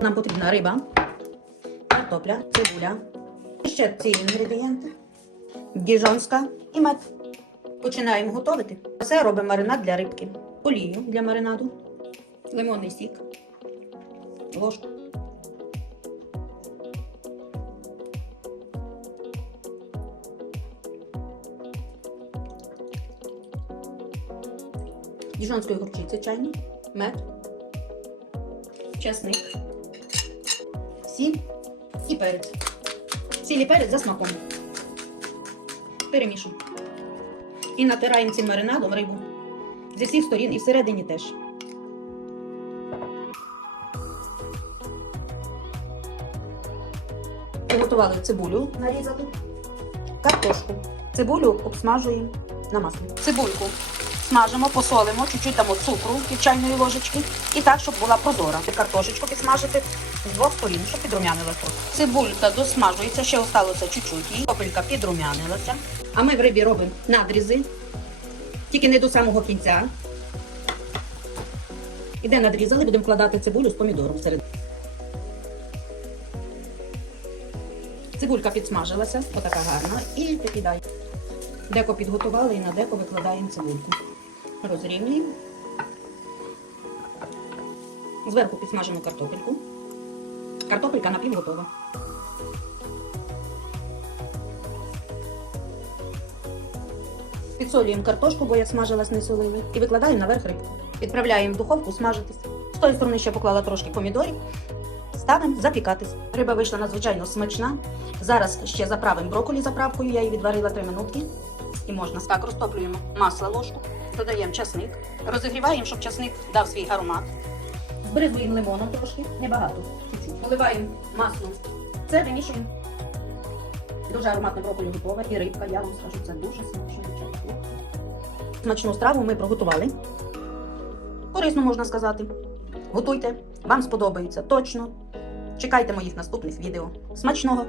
Нам потрібна риба, картопля, цибуля. Ще ці інгредієнти. Діжонська і мед. Починаємо готувати. Це робимо маринад для рибки. Олію для маринаду, лимонний сік, ложку. Діжонської горчиці чайну, мед, чесник, сіль і перець. Сіль і перець за смаком. Перемішуємо. І натираємо цим маринадом рибу. Зі всіх сторін і всередині теж. Приготували цибулю нарізати, картошку. Цибулю обсмажуємо на маслі. Цибульку смажимо, посолимо, чуть-чуть дамо цукру пів чайної ложечки. І так, щоб була прозора. Картошечку підсмажити з двох сторін, щоб підрумянилася. Цибулька досмажується, ще осталося чуть-чуть. Копелька підрумянилася. А ми в рибі робимо надрізи, тільки не до самого кінця. І де надрізали, будемо вкладати цибулю з помідором всередину. Цибулька підсмажилася, отака гарна, і викидай. Деко підготували і на деко викладаємо цибульку. Розрівнюємо. Зверху підсмажену картопельку. Картопелька напівготова. Підсолюємо картошку, бо як смажилась не солили. І викладаємо наверх рибку. Відправляємо в духовку смажитись. З тої сторони ще поклала трошки помідорів. Ставимо запікатись. Риба вийшла надзвичайно смачна. Зараз ще заправимо брокколі заправкою, я її відварила 3 минутки. І можна так розтоплюємо масло ложку, додаємо часник, розігріваємо, щоб часник дав свій аромат. Збризуємо лимоном трошки, небагато. Поливаємо маслом. Це вимішуємо. Дуже ароматне брокколі готове. І рибка, я вам скажу, це дуже смачно. Смачну страву ми приготували. Корисно можна сказати. Готуйте, вам сподобається точно. Чекайте моїх наступних відео. Смачного!